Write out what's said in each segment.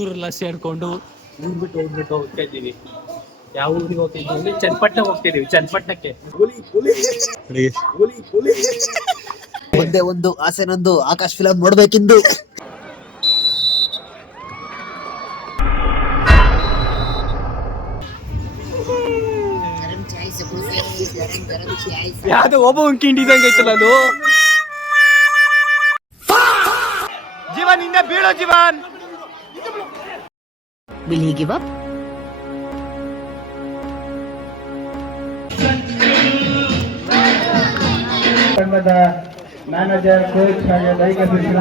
ಊರೆಲ್ಲ ಸೇರ್ಕೊಂಡು ಊರ್ ಬಿಟ್ಟು ಹೋಗ್ತಾ ಇದ್ದೀವಿ. ಯಾವ ಊರಿಗೆ ಹೋಗ್ತಿದ್ವಿ ಅಂದ್ರೆ ಚನ್ನಪಟ್ಟಣ ಹೋಗ್ತಿದೀವಿ. ಚನ್ನಪಟ್ಟಣಕ್ಕೆ ಒಂದೇ ಒಂದು ಆಸೆ ನಂದು, ಆಕಾಶ್ ಫಿಲಂ ನೋಡ್ಬೇಕಿಂದು. ಯಾವ್ದೋ ಒಬ್ಬ ಕಿಂಡಿದಂಗೆ ಐತಲ್ಲ ಅದು. ಜೀವನ್ ಹಿಂದೆ ಬೀಳೋ Jeevan. Will he give up? ತಂಡದ ಮ್ಯಾನೇಜರ್, ಕೋಚ್ ಹಾಗೆ ದೈಹಿಕ ಶಿಕ್ಷಣ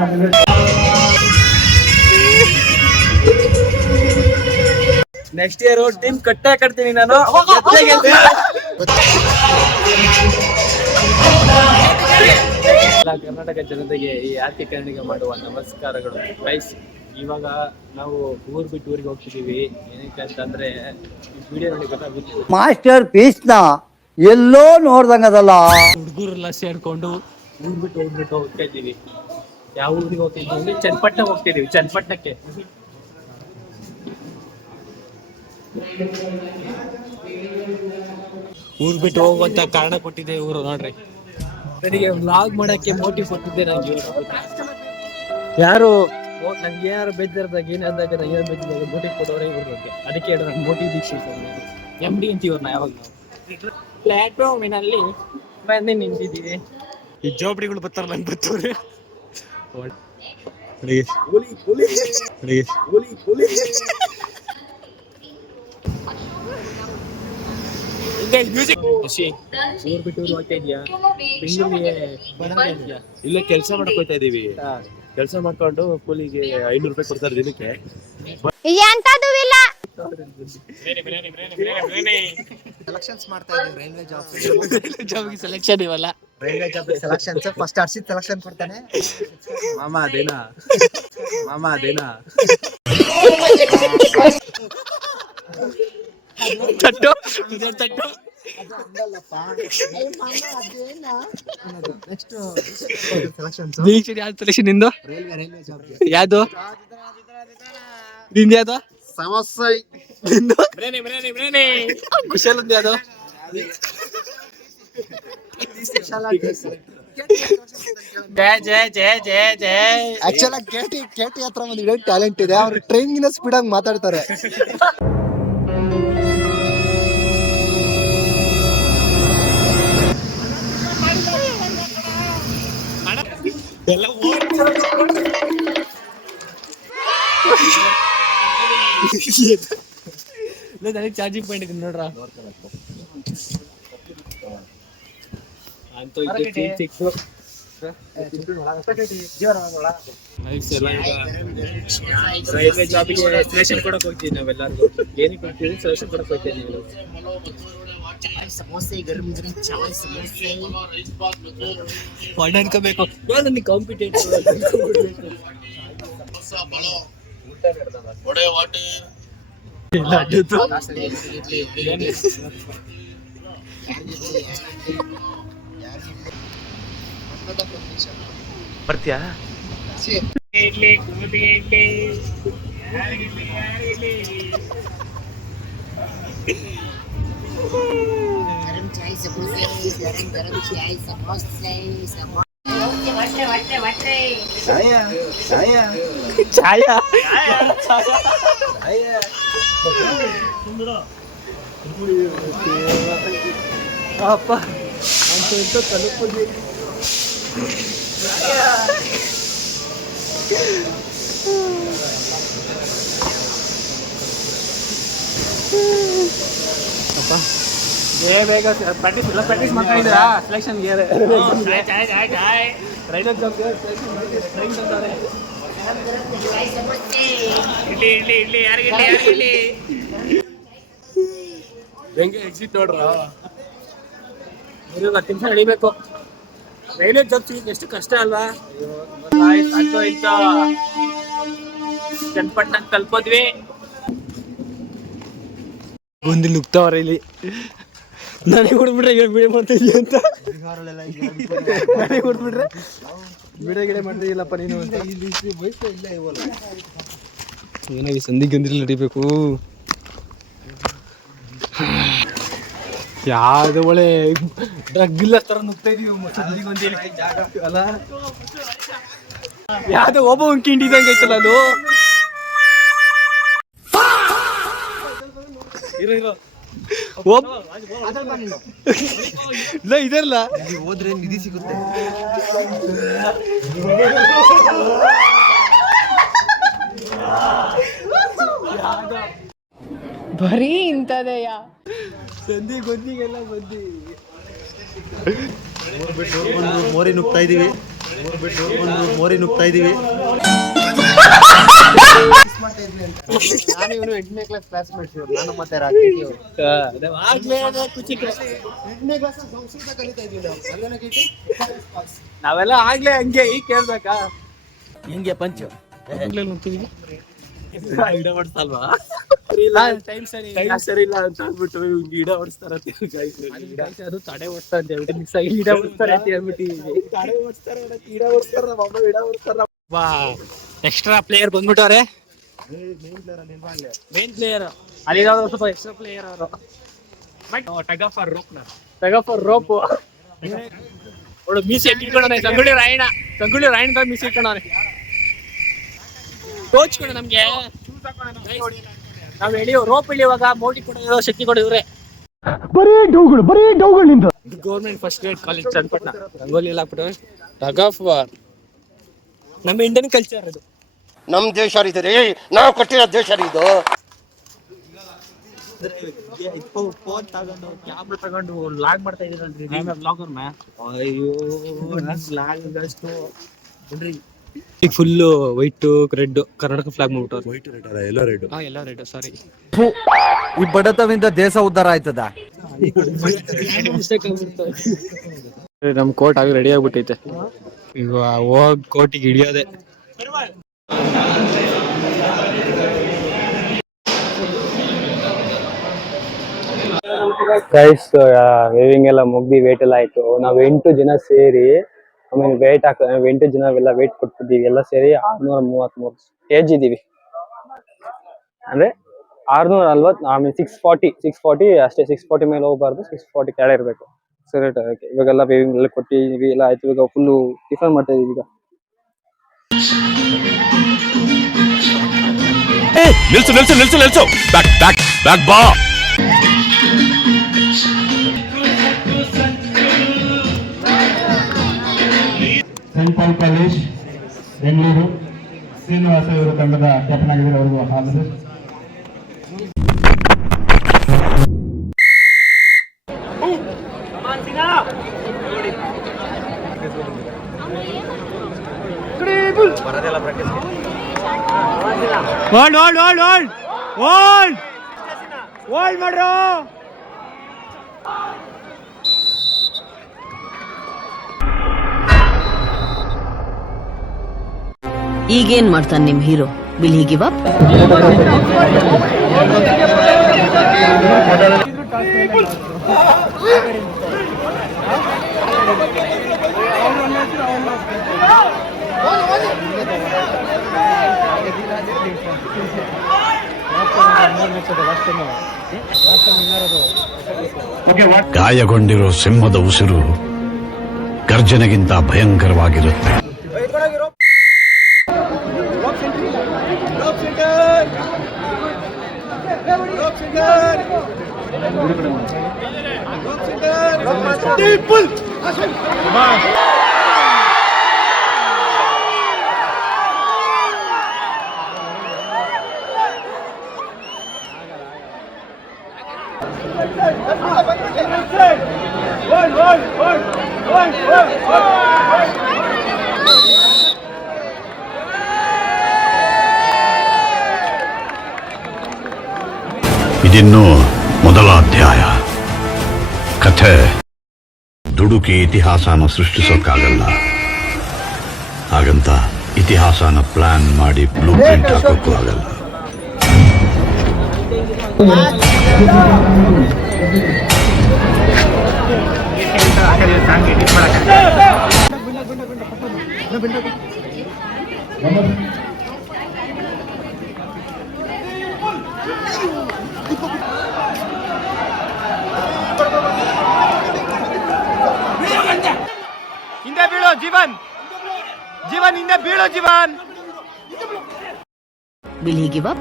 ನೆಕ್ಸ್ಟ್ ಇಯರ್ ಟೀಮ್ ಕಟ್ತೀನಿ ನಾನು. ಕರ್ನಾಟಕ ಜನತೆಗೆ ಈ ಆರ್ಥಿಕರಣಿಗೆ ಮಾಡುವ ನಮಸ್ಕಾರಗಳು. ಗೈಸ್, ಇವಾಗ ನಾವು ಊರ್ ಬಿಟ್ಟು ಊರಿಗೆ ಹೋಗ್ತಿದೀವಿ. ಏನಕ್ಕೆ ಅಂತಂದ್ರೆ ವಿಡಿಯೋ ನೋಡಿ ಗೊತ್ತಾಗುತ್ತೆ. ಮಾಸ್ಟರ್ ಪೀಸ್ ನ ಎಲ್ಲೋ ನೋಡ್ದಂಗದಲ್ಲ. ಹುಡುಗರೆಲ್ಲ ಸೇರ್ಕೊಂಡು ಊರ್ ಬಿಟ್ಟು ಹೋಗ್ತಾ ಇದ್ದೀವಿ. ಯಾವ ಊರಿಗೆ ಹೋಗ್ತಿದ್ವಿ ಅಂದ್ರೆ ಚನ್ನಪಟ್ಟಣ ಹೋಗ್ತಿದೀವಿ. ಚನ್ನಪಟ್ಟಣಕ್ಕೆ ಊರ್ ಬಿಟ್ಟು ಹೋಗುವಂತ ಕಾರಣ ಕೊಟ್ಟಿದ್ದೆ ಇವರು. ನೋಡ್ರಿ, ನನಗೆ ವ್ಲಾಗ್ ಮಾಡಕ್ಕೆ ಮೋಟಿವ್ ಕೊಟ್ಟಿದ್ದೆ ನಂಗೆ. ಯಾರು ನಂಗೆ ಏನಾರು ಬೇಜಾರ್ದಾಗ ಏನಾದಾಗ ನಂಗೆ ಬೇಜಾರ್ದಾಗ ಮೋಟಿವ್ ಕೊಟ್ಟವ್ರೆ ಇವ್ರ ಬಗ್ಗೆ. ಅದಕ್ಕೆ ಹೇಳೋ ನಂಗೆ ಮೋಟಿವ್ ದೀಕ್ಷಿತ್ MD ಅಂತೀವ್ರನ್ನ. ಯಾವಾಗ ನಾವು ಪ್ಲಾಟ್ಫಾರ್ಮಿನಲ್ಲಿ ಬಂದು ನಿಂತಿದ್ದೀವಿ. ಈ ಜೋಬಡಿಗಳು ಬರ್ತಾರ ನಂಗೆ ಬರ್ತವ್ರೆ. ಇಲ್ಲ ಕೆಲಸ ಮಾಡಕ್ ಹೋಗ್ತಾ ಇದೀವಿ. ಕೆಲಸ ಮಾಡ್ಕೊಂಡು ಕೂಲಿಗೆ 500 ರೂಪಾಯಿ ಕೊಡ್ತಾರೆ ದಿನಕ್ಕೆ. ಸೆಲೆಕ್ಷನ್ಸ್ ಮಾಡ್ತಾ ಇದೀವಿ. ರೈಲ್ವೆ ಜಾಬ್ ಸೆಲೆಕ್ಷನ್ ಇವಲ್ಲ. Railway job selections first Arshith selection ಕೊಡ್ತಾನೆ. ಮಾಮ ಅದೇನಾ ತಟ್ಟು ನೆಕ್ಸ್ಟ್ ಸೆಲೆಕ್ಷನ್ಸ್ ದೀಕ್ಷಿತ್ ಯಾವ್ದು ಸೆಲೆಕ್ಷನ್ ನಿಂದು? ರೈಲ್ವೆ ಜಾಬ್ ಯಾವ್ದು ನಿಂದು? ಯಾವ್ದು ಸಮಸ್ಯೆ ನಿಂದು? ಕುಶಲ್ ಯಾವ್ದು? ಜಯ ಆಕ್ಚುಲಿ ಕೆಟಿ ಹತ್ರ ಒಂದು ಇಡೋ ಟ್ಯಾಲೆಂಟ್ ಇದೆ. ಅವ್ರು ಟ್ರೈನ್ಗಿನ ಸ್ಪೀಡ್ ಆಗಿ ಮಾತಾಡ್ತಾರೆ. ನನಗೆ ಚಾರ್ಜಿಂಗ್ ಪಾಯಿಂಟ್ ಇದೆ ನೋಡ್ರ. ಅಂತೂ ಸಿಕ್ತು. ರೈಲ್ವೆ ಜಾಬಿಗೆ ಸೆಲೆಕ್ಷನ್ ಕೊಡಕ್ ಹೋಗ್ತೀವಿ ನಾವೆಲ್ಲರಿಗೂ. ಏನಕ್ಕೆ ಹೋಗ್ತೀವಿ? ಸೆಲೆಕ್ಷನ್ ಕೊಡಕ್ ಹೋಗ್ತೀವಿ. ನೀವು ಫಂಡ್ ಅನ್ಕೋಬೇಕು. ನನಗೆ ಕಾಂಪಿಟೇಟಿವ್ ಬರ್ತೀಯಾ? ಛಾಯಾ ಅಪ್ಪ ಅಂತ ಇಂತ ತಲುಪದಿ. ಅಪ್ಪ ಬೇಗ ಪ್ರಾಕ್ಟೀಸ್ ಮಾಡ್ತಾ ಇದ್ದೀರಾ? ಸೆಲೆಕ್ಷನ್ ರೈಲ್ವೆ ಜಾಬ್ ಟ್ರೈನ್ ತಂದವ್ರೆ. ಹೆಂಗೆ ಎಕ್ಸಿಟ್ ನೋಡ್ರ. 10 ನಿಮಿಷ ನಡಿಬೇಕು. ರೈಲ್ವೆ ಜಾಬ್ ಸಿಗೋದು ಎಷ್ಟು ಕಷ್ಟ ಅಲ್ವಾ? ಇಂತ ಚನ್ನಪಟ್ಟಣ ತಲುಪೋದ್ವಿ. ಗೊಂದಿ ನುಗ್ತಾವ್ರ ಇಲ್ಲಿ. ನನಗೆ ಕೊಡ್ಬಿಟ್ರೆ ವಿಡಿಯೋ ಮಾಡ್ತಾ ಇದೀಯ ಅಂತ. ನನಗೆ ಕೊಡ್ಬಿಟ್ರೆ ವಿಡಿಯೋ ಗಿಡ ಮಾಡ್ತಾ ಇಲ್ಲಪ್ಪ ನೀನು ಅಂತ. ಏನಾಗಿ ಸಂಧಿ ಗಂದಿಲ್ ನಡಿಬೇಕು. ಯಾವ್ದು ಒಳ್ಳೆ ಡ್ರಗ್ ಇಲ್ಲ ತರ ನುಗ್ತಾ ಇದೀವಿ ಅಲ್ಲ. ಯಾವ್ದೋ ಒಬ್ಬ ಕಿಂಡಿದಂಗೆ ಐತಲ್ಲ ಅದು. ಇರೋ ಇಲ್ಲ ಇದಲ್ಲ ಹೋದ್ರೆ ನಿಧಿ ಸಿಗುತ್ತೆ. ಬರೀ ಇಂಥದೆಯ ಸಂಧಿ ಗೊಂದಿಗೆಲ್ಲ ಬಂದಿ ಮೋರಿ ನುಗ್ತಾ ಇದೀವಿ. ಮೋರಿ ನುಗ್ತಾ ಇದೀವಿ. ನಾನು ಇವನು 8ನೇ ಕ್ಲಾಸ್ ಕ್ಲಾಸ್ಮೇಟ್ಸ್. ನಾನು ಮತ್ತೆ ರಾಕೇಶ್ 8ನೇ ಕ್ಲಾಸ್ ಸಂಸ್ಕೃತ ಕಲಿತಾ ಇದ್ವಿ ನಾವು. ಅಲ್ಲೇನೋ ಕೇಳಿ ನಾವೆಲ್ಲ ಆಗ್ಲೇ ಹಂಗೆ ಈಗ ಕೇಳ್ಬೇಕ ಹಿಂಗೆ ಪಂಚು ಗಿಡ ಹೊಡ್ಸಲ್ವಾ? ಟೈಮ್ ಸರಿ ಇಲ್ಲ ಅಂತ ಅಂದ್ಬಿಟ್ಟು ಗಿಡ ಹೊಡ್ಸ್ತಾರ. ಅದು ತಡೆ ಹೊಡ್ಸ್ತಾ ಅಂತ ಹೇಳ್ಬಿಟ್ಟು ಮಿಕ್ಸ್ ಆಗಿ ಗಿಡ ಹೊಡ್ಸ್ತಾರೆ ಅಂತ ಹೇಳ್ಬಿಟ್ಟು ತಡೆ ಹೊಡ್ಸ್ತಾರೆ, ಗಿಡ ಹೊಡ್ಸ್ತಾರ, ನಮ್ಮ ಗಿಡ ಹೊಡ್ಸ್ತಾರ. ವಾ ಎಕ್ಸ್ಟ್ರಾ ಪ್ಲೇಯರ್ ಬಂದ್ಬಿಟ್ಟವ್ರೆ. ಮೇನ್ ಪ್ಲೇಯರ್ ಅಲ್ಲಿ ಸ್ವಲ್ಪ ಎಕ್ಸ್ಟ್ರಾ ಪ್ಲೇಯರ್ ಅವರು. ಟಗ್ ಫಾರ್ ರೋಪ್ ನೋಡು ಮೀಸೆ ಇಟ್ಕೊಂಡವನೆ. ಸಂಗೊಳ್ಳಿ ರಾಯಣ್ಣ ಮೀಸೆ ಇಟ್ಕೊಂಡವನೆ. ಕೋಚ್ ಕೊಡ ನಮ್ಗೆ. ನಾವ್ ರೋಪ್ ಇಳಿಯುವಾಗ ಮೋಟಿ ಕೊಡೋ ಶಕ್ತಿ ಕೊಡಿವ್ರೆ. ಬರೀ ಡೌಗಳು government first grade college Channapatna. Rangoli ಎಲ್ಲ ಹಾಕ್ಬಿಟ್ಟು ಟಗ್ ಆಫ್ ವಾರ್ ನಮ್ಮ ಇಂಡಿಯನ್ ಕಲ್ಚರ್ ಅದು. ನಮ್ ದೇಶ ರೀ, ನಾವು ಕಟ್ಟಿರೋ ದೇಶ ಇದು. ಫೋನ್ ತಗೊಂಡು ಕ್ಯಾಮ್ರಾ ತಗೊಂಡು ಲಾಗ್ ಮಾಡ್ತಾ ಇದೀರಲ್ರಿ ಬ್ಲಾಗರ್ ಮ್ಯಾ. ಅಯ್ಯೋ ಲಾಗ್ ನೋಡ್ರಿ. ಈಗ full white red Karnataka flag ಮಾಡ್ಬಿಟ್ಟು. ವೈಟ್ ರೆಡ್ ಅಲ್ಲ, ಎಲ್ಲ ರೆಡ್. ಎಲ್ಲ ರೆಡ್ ಸಾರಿ. ಈ ಬಡತವಿಂದ ದೇಶ ಉದ್ಧಾರ ಆಯ್ತದ. ನಮ್ ಕೋರ್ಟ್ ಆಗಿ ರೆಡಿ ಆಗ್ಬಿಟ್ಟೈತೆ. ಈಗ ಹೋಗ್ ಕೋರ್ಟಿಗೆ ಹಿಡಿಯೋದೆ. ಗೈಸ್ ವೇವಿಂಗ್ ಎಲ್ಲ ಮುಗ್ದಿ, ವೇಟ್ ಎಲ್ಲ ಆಯ್ತು. ನಾವ್ 8 ಜನ ಸೇರಿ ಆಮೇಲೆ ವೇಟ್ 8 ಜನ ಎಲ್ಲ ವೇಟ್ ಕೊಟ್ಟಿದ್ದೀವಿ. ಎಲ್ಲ ಸೇರಿ 633 kg ಇದೀವಿ. ಅಂದ್ರೆ 640, ಆಮೇಲೆ 640 ಅಷ್ಟೇ. 640 ಮೇಲೆ ಹೋಗ್ಬಾರ್ದು, 640 ಕೆಳ ಇರ್ಬೇಕು. ಸರಿ ಇವಾಗೆಲ್ಲ ವೇವಿಂಗ್ ಎಲ್ಲ ಕೊಟ್ಟಿದೀವಿ, ಎಲ್ಲ ಆಯ್ತು. ಇವಾಗ ಫುಲ್ಲು ಟಿಫನ್ ಮಾಡ್ತಾ ಇದೀವಿ. ಈಗ ನಿಲ್ಸು ಬ್ಯಾಕ್ ಬಾ. Saint Paul college Bengaluru. Srinivasa ಇವರು ತಂಡದ ಕ್ಯಾಪ್ಟನ್ ಆಗಿದ್ದಾರೆ. ಅವ್ರಿಗೂ ಆಲ್ ದಿ ಬೆಸ್ಟ್. ಮಾಡ್ರೋ. ಈಗೇನ್ ಮಾಡ್ತಾನೆ ನಿಮ್ hero? Will he give up? ಗಾಯಗೊಂಡಿರೋ ಸಿಂಹದ ಉಸಿರು ಗರ್ಜನೆಗಿಂತ ಭಯಂಕರವಾಗಿರುತ್ತೆ. ಇದಿನ್ನೂ ಮೊದಲ ಅಧ್ಯಾಯ. ಕಥೆ ದುಡುಕಿ ಇತಿಹಾಸನ ಸೃಷ್ಟಿಸೋಕ್ಕಾಗಲ್ಲ. ಹಾಗಂತ ಇತಿಹಾಸನ ಪ್ಲಾನ್ ಮಾಡಿ ಬ್ಲೂ ಪ್ರಿಂಟ್ ಹಾಕೋಕ್ಕೂ ಆಗಲ್ಲ. Will he give up?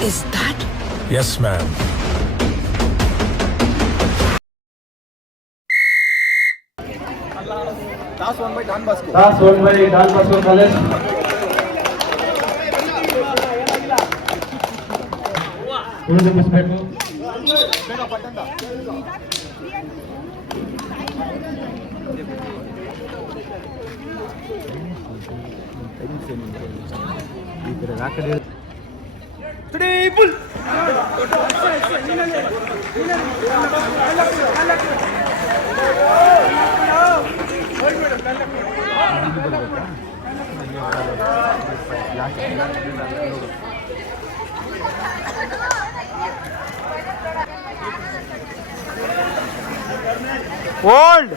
Is that? Yes, ma'am. Last one by Don Bosco College. Hold.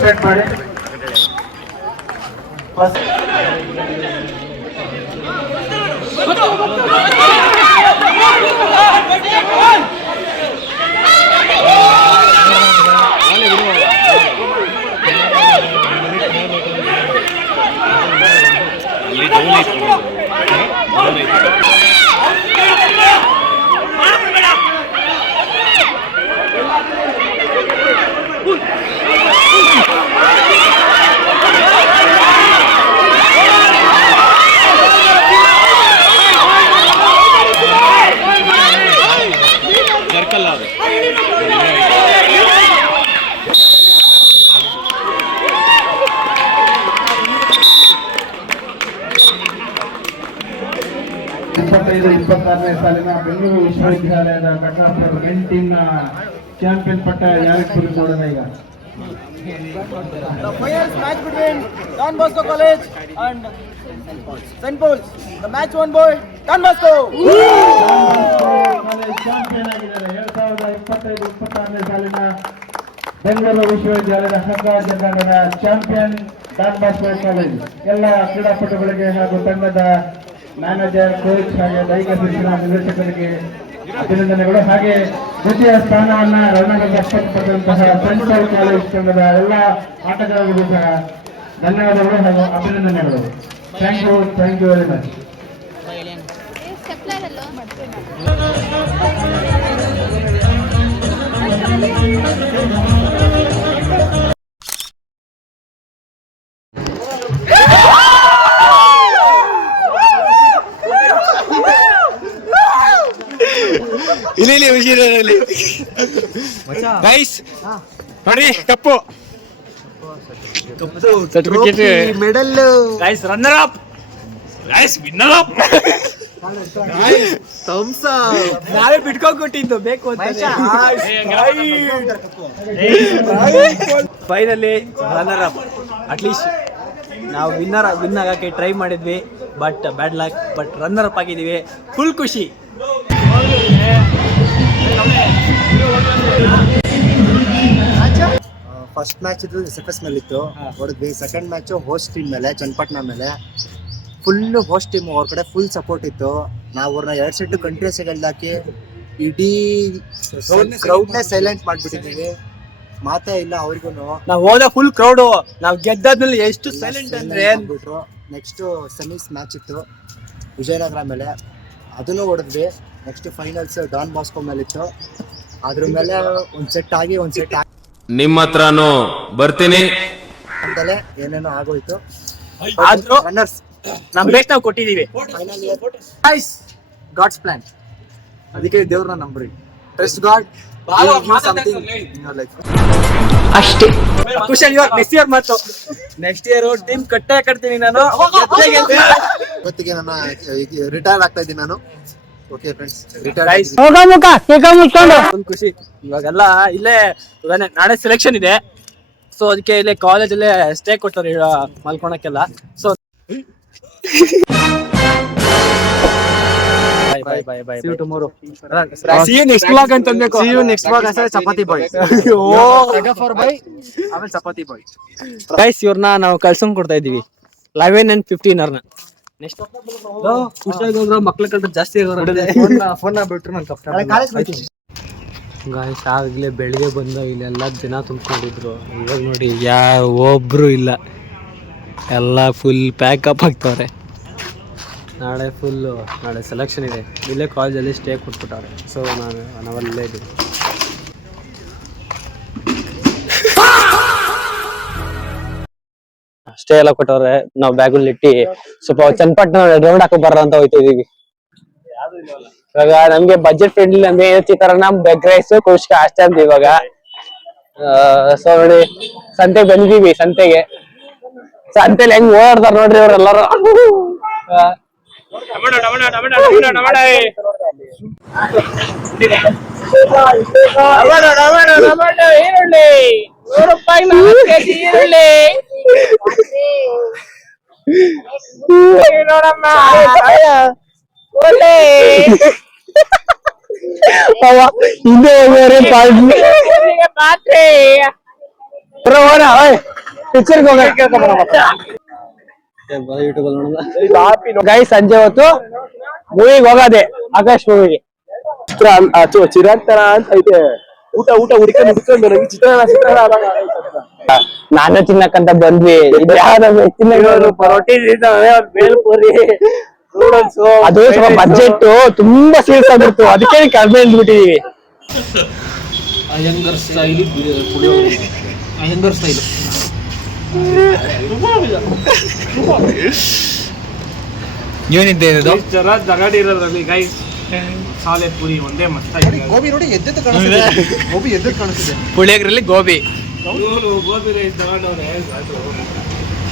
Set ಮಾಡಿ ಇಪ್ಪತ್ತಾರನೇ ಸಾಲಿನ ಬೆಂಗಳೂರು ವಿಶ್ವವಿದ್ಯಾಲಯದ ಕಟ್ಟಾಪುರ ಮೆನ್ ಟೀಮ್ನ ಚಾಂಪಿಯನ್ ಪಟ್ಟ ಯಾರಿಗೆ ಕುರಿತೋಡೋಣ ಈಗ The finals match between Don Bosco College and St. Paul's. The match won by Don Bosco. College champion ಆಗಿದ್ದಾರೆ 2025-26ನೇ ಸಾಲಿನ ಬೆಂಗಳೂರು ವಿಶ್ವವಿದ್ಯಾಲಯದ ಹಗ್ಗ ಜಗ್ಗಾಟದ ಚಾಂಪಿಯನ್ ಡಾನ್ ಬಾಸ್ಕೋ ಕಾಲೇಜ್. ಎಲ್ಲ ಕ್ರೀಡಾಪಟುಗಳಿಗೆ ಹಾಗೂ ತಂಡದ ಮ್ಯಾನೇಜರ್, ಕೋಚ್ ಹಾಗೆ ದೈಹಿಕ ಶಿಕ್ಷಣ ನಿರ್ದೇಶಕರಿಗೆ ಅಭಿನಂದನೆಗಳು. ಹಾಗೆ ದ್ವಿತೀಯ ಸ್ಥಾನವನ್ನ ರಣರಂಗ ಪಡೆದಂತಹ ಸೆಂಟ್ ಪಾಲ್ ಕಾಲೇಜ್ ತಂಡದ ಎಲ್ಲ ಆಟಗಾರರಿಗೂ ಸಹ ಧನ್ಯವಾದಗಳು ಹಾಗೂ ಅಭಿನಂದನೆಗಳು. Thank you very much. ಇಲ್ಲಿ ಹುಷಾರಲ್ಲಿ ಗೈಸ್ ನೋಡಿ cup certificate medal guys runner up guys winner up ನಾವೇ ಬಿಟ್ಕೊಂಡ್ ಕೊಟ್ಟಿದ್ದು ಬೇಕು ಅಂತ ಫೈನಲಿ ರನ್ನರ್ ಅಪ್. ಅಟ್ಲೀಸ್ಟ್ ನಾವು ವಿನ್ ಆಗಕ್ಕೆ ಟ್ರೈ ಮಾಡಿದ್ವಿ, but bad luck. But runner up ಆಗಿದ್ದೀವಿ, ಫುಲ್ ಖುಷಿ. ಫಸ್ಟ್ ಮ್ಯಾಚ್ ಇದು SFS ಮೇಲೆ ಇತ್ತು, ಹೊಡೆದ್ವಿ. ಸೆಕೆಂಡ್ ಮ್ಯಾಚ್ ಹೋಸ್ಟ್ ಟೀಮ್ ಮೇಲೆ, ಚನ್ನಪಟ್ಟಣ ಮೇಲೆ. ಫುಲ್ ಹೋಸ್ಟ್ ಟೀಮ್ ಅವ್ರ ಕಡೆ ಫುಲ್ ಸಪೋರ್ಟ್ ಇತ್ತು. ನಾವು ಅವ್ರನ್ನ 2 ಸೆಟ್ ಕಂಟ್ರೀಸ್ ಗೆಲ್ದಾಕಿ ಇಡೀ ಕ್ರೌಡ್ನೇ ಸೈಲೆಂಟ್ ಮಾಡ್ಬಿಟ್ಟಿದ್ದೀವಿ. ಮಾತೇ ಇಲ್ಲ ಅವ್ರಿಗೂ. ನಾವು ಹೋದ ಫುಲ್ ಕ್ರೌಡ್, ನಾವು ಗೆದ್ದಾದ್ಮೇಲೆ ಎಷ್ಟು ಸೈಲೆಂಟ್ ಅಂದ್ರೆ ಅಂದ್ಬಿಟ್ರು. ನೆಕ್ಸ್ಟ್ ಸೆಮೀಸ್ ಮ್ಯಾಚ್ ಇತ್ತು ವಿಜಯನಗರ ಮೇಲೆ, ಅದನ್ನು ಹೊಡೆದ್ವಿ. ನೆಕ್ಸ್ಟ್ ಫೈನಲ್ಸ್ ಡಾನ್ ಬಾಸ್ಕೋ ಮೇಲೆ ಇತ್ತು, ಅದ್ರ ಮೇಲೆ ಒಂದ್ ಸೆಟ್ ಆಗಿ ನಿಮ್ಮ ಹತ್ರನೂ ಬರ್ತೀನಿ ಅಂತಲೇ ಏನೇನೋ ಆಗೋಯ್ತು. ಆದ್ರೂ ರನ್ನರ್ಸ್ ನಮ್ ಬೇಸ್ಟ್ ನಾವು ಕೊಟ್ಟಿದೀವಿ. ಫೈನಲ್ ಗಾಡ್ಸ್ ಪ್ಲಾನ್, ಅದಕ್ಕೆ ದೇವ್ರನ್ನ ನಂಬ್ರಿ. ಟ್ರಸ್ಟ್ ಗಾಡ್, ಅಷ್ಟೇ. ಕುಶಲ್ ಇವಾಗ ನೆಕ್ಸ್ಟ್ ಇಯರ್ ಮಾತು, ನೆಕ್ಸ್ಟ್ ಇಯರ್ ಟೀಮ್ ಕಟ್ತೀನಿ ನಾನು. ಇವತ್ತಿಗೆ ನನ್ನ ರಿಟೈರ್ ಆಗ್ತಾ ಇದ್ದೀನಿ ನಾನು. ಓಕೆ ಫ್ರೆಂಡ್ಸ್, ಫುಲ್ ಖುಷಿ. ಇವಾಗೆಲ್ಲ ಇಲ್ಲೇ ನಾಳೆ ಸೆಲೆಕ್ಷನ್ ಇದೆ, ಸೊ ಅದಕ್ಕೆ ಇಲ್ಲೇ ಕಾಲೇಜಲ್ಲೇ ಸ್ಟೇ ಕೊಡ್ತಾರೆ ಮಲ್ಕೊಳಕ್ಕೆಲ್ಲ. So bye bye bye See you tomorrow. See you next vlog ಅಂತ ಅನ್ಬೇಕು. See you next vlog as a chapati boy. for boy. ಆಮೇಲೆ ಚಪಾತಿ ಬಾಯ್. ಗೈಸ್ ಇವ್ರನ್ನ ನಾವು ಕಳ್ಸಂಗ್ ಕೊಡ್ತಾ ಇದೀವಿ 11 and 15 ಅವ್ರನ್ನ. ನೆಕ್ಸ್ಟ್ ಖುಷಿಯಾಗಿ ಹೋಗ್ರ ಮಕ್ಳ ಕಂಡ್ರೆ ಜಾಸ್ತಿ ಫೋನ್ ಬಿಟ್ರು ನಾನು ಗಾಯ್ಸ್ ಆಗ್ಲೇ ಬೆಳಿಗ್ಗೆ ಬಂದ ಇಲ್ಲೆಲ್ಲ ಜನ ತುಂಬ್ಕೊಂಡಿದ್ರು. ಇವಾಗ ನೋಡಿ ಯಾವ ಒಬ್ರು ಇಲ್ಲ, ಎಲ್ಲ ಫುಲ್ ಪ್ಯಾಕಪ್ ಆಗ್ತವ್ರೆ. ನಾಳೆ ಸೆಲೆಕ್ಷನ್ ಇದೆ, ಇಲ್ಲೇ ಕಾಲೇಜಲ್ಲಿ ಸ್ಟೇ ಕೊಟ್ಬಿಟ್ಟವ್ರೆ. ಸೊ ನಾವಲ್ಲೇ ಇದ್ದೀವಿ. ಸ್ಟೇ ಎಲ್ಲ ಕೊಟ್ಟವ್ರೆ, ನಾವು ಬ್ಯಾಗಲ್ಲಿ ಇಟ್ಟು ಸ್ವಲ್ಪ ಚನ್ನಪಟ್ಟಣ ರೌಂಡ್ ಹಾಕೋ ಬರ ಅಂತ ಹೋಗ್ತಿದೀವಿ. ಇವಾಗ ನಮ್ಗೆ ಬಜೆಟ್ ಫ್ರೆಂಡ್ಲಿ ನಮ್ಗೆ ಚಿತ್ರಾನ್ನ, ಬೆಗ್ ರೈಸ್, ಕುಷ್ಕ ಅಷ್ಟೇ ಅಂತ ಇವಾಗ. ಸೊ ನೋಡಿ ಸಂತೆಗೆ ಬಂದಿದೀವಿ. ಸಂತೆಲಿ ಹೆಂಗ್ ಓಡಾಡ್ತಾರ ನೋಡ್ರಿ ಇವ್ರೆಲ್ಲರೂ. ಈರುಳ್ಳಿ 100 ರೂಪಾಯಿ 4 ಕೆಜಿ ಈರುಳ್ಳಿ ನೋಡಮ್ಮ. ಹಿಂದೆ ಗೈ ಸಂಜೆ ಹೊತ್ತು ಮೂವಿಗೆ ಹೋಗೋದೆ, ಆಕಾಶ್ ಮೂವಿಗೆ. ಚಿರಾಂತರ ಅಂತ ಐತೆ. ಊಟ ಹುಡ್ಕೊಂಡು ನಾನು ತಿನ್ನಕ್ಕಂತ ಬಂದ್ವಿ. ಬೇಲ್ಪುರಿ ಅದು ಸ್ವಲ್ಪ ಬಜೆಟ್ ತುಂಬಾ ಸೀರಿಯಸ್ ಆಗಿತ್ತು, ಅದಕ್ಕೆ ಕಡಿಮೆ ಅಂದ್ಬಿಟ್ಟಿದೀವಿ. ಅಯ್ಯಂಗರ್ ಸ್ಟೈಲ್ ಏನಿದೆ ಇದು ಜಗಾಡಿ ಇರೋದ್ರಲ್ಲಿ ಗೈಸ್. ಸಾಲೆ ಪುರಿ ಒಂದೇ ಮಸ್ತ್. ಗೋಬಿ ನೋಡಿ ಎದ್ದೆದ್ದು ಕಾಣಿಸ್ತಿದೆ. ಪುಳಿಯೋಗರಲ್ಲಿ ಗೋಬಿ ರೈಸ್ ತಗೊಂಡವ್ರೆ.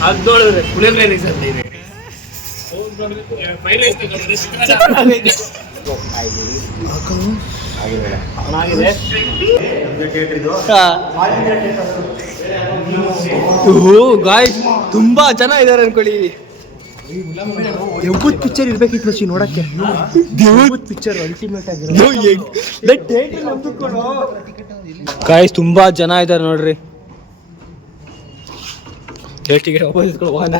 ಅದು ನೋಡಿದ್ರೆ ಪುಳಿಯೋಗರೆ ರೈಸ್ ಅಂತ ಇದೆ. ಗಾಯ್ಸ್ ತುಂಬಾ ಜನ ಇದಾರೆ ಅನ್ಕೊಳ್ಳಿ. ದೇವ್ಬುತ್ ಪಿಕ್ಚರ್ ಇರ್ಬೇಕಿತ್ತು ಮಚ್ಚಿ ನೋಡಕ್ಕೆ. ದೇವ್ಬುತ್ ಪಿಕ್ಚರ್ ಅಲ್ಟಿಮೇಟ್ ಆಗಿ. ಗಾಯ್ಸ್ ತುಂಬಾ ಜನ ಇದಾರೆ ನೋಡ್ರಿ. ಟಿಕೆಟ್ ವಾಪಸ್ ಹೋಗೋಣ.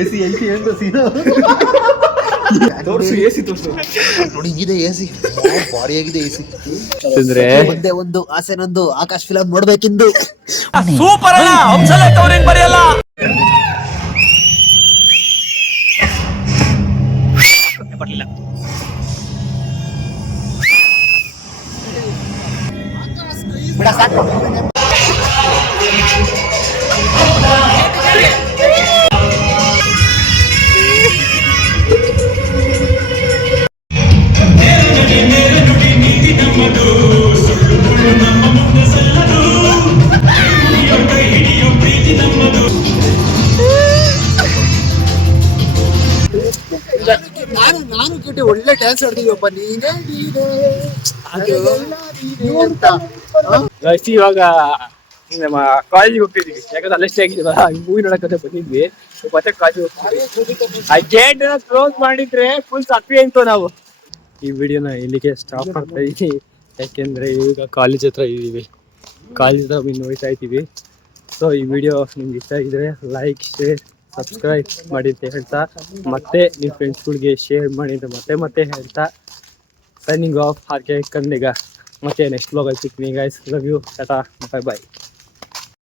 ಎಸಿ ಐತಿ ಅಂತ ಸೀದಾ ತೋರ್ಸು. ಎಸಿ ತೋರ್ಸು ನೋಡಿ, ಇದೆ ಎಸಿ, ಭಾರಿ ಆಗಿದೆ ಎಸಿ. ಅಂದ್ರೆ ಒಂದೇ ಒಂದು ಆಸೆ ನಂದು, ಆಕಾಶ್ ಫಿಲಂ ನೋಡ್ಬೇಕಿಂದು. ಸೂಪರ್ ಅಲ್ಲ, ಹಂಸಲೇಖ ಬರೆಯಲ್ಲ. ಬರ್ಲಿಲ್ಲ. ನಾನು ಕೇಳಿ ಒಳ್ಳೆ ಡ್ಯಾನ್ಸ್ ಆಡ್ತೀವಪ್ಪ. ನೀನೇ ಇವಾಗ ನಮ್ಮ ಕಾಲೇಜಿಗೆ ಹೋಗ್ತಿದೀವಿ, ಯಾಕಂದ್ರೆ ಅಲ್ಲೇ ಸ್ಟೇ ಆಗಿದೀವ. ಮೂವಿ ನೋಡಕಂತ ಬಂದಿದ್ವಿ, ಮತ್ತೆ ಕಾಲೇಜಿಗೆ ಹೋಗ್ತೀವಿ. ಆ ಗೇಟ್ ಕ್ಲೋಸ್ ಮಾಡಿದ್ರೆ ಫುಲ್ ಸಪ್ಪಿ ಅಂತು ನಾವು. ಈ ವಿಡಿಯೋನ ಇಲ್ಲಿಗೆ ಸ್ಟಾಪ್ ಮಾಡ್ತಾ ಇದೀವಿ, ಯಾಕೆಂದ್ರೆ ಈಗ ಕಾಲೇಜ್ ಹತ್ರ ಇದೀವಿ. ಕಾಲೇಜ್ ಹತ್ರ ಇನ್ನು ಹೋಗ್ತಾ ಇದ್ದೀವಿ. ಸೊ ಈ ವಿಡಿಯೋ ನಿಮ್ಗೆ ಇಷ್ಟ ಆಗಿದ್ರೆ ಲೈಕ್, ಶೇರ್, ಸಬ್ಸ್ಕ್ರೈಬ್ ಮಾಡಿ ಅಂತ ಹೇಳ್ತಾ, ಮತ್ತೆ ನಿಮ್ಮ ಫ್ರೆಂಡ್ಸ್ಗಳಿಗೆ ಶೇರ್ ಮಾಡಿ ಅಂತ ಮತ್ತೆ ಹೇಳ್ತಾ, ಸೈನಿಂಗ್ ಆಫ್. ಹಾಗೆ ಕನ್ನಡಿಗ. ಮತ್ತೆ ನೆಕ್ಸ್ಟ್ ಬ್ಲಾಗ್ ಅಲ್ಲಿ ಸಿಗ್ತೀನಿ guys. Love you, tata, bye bye.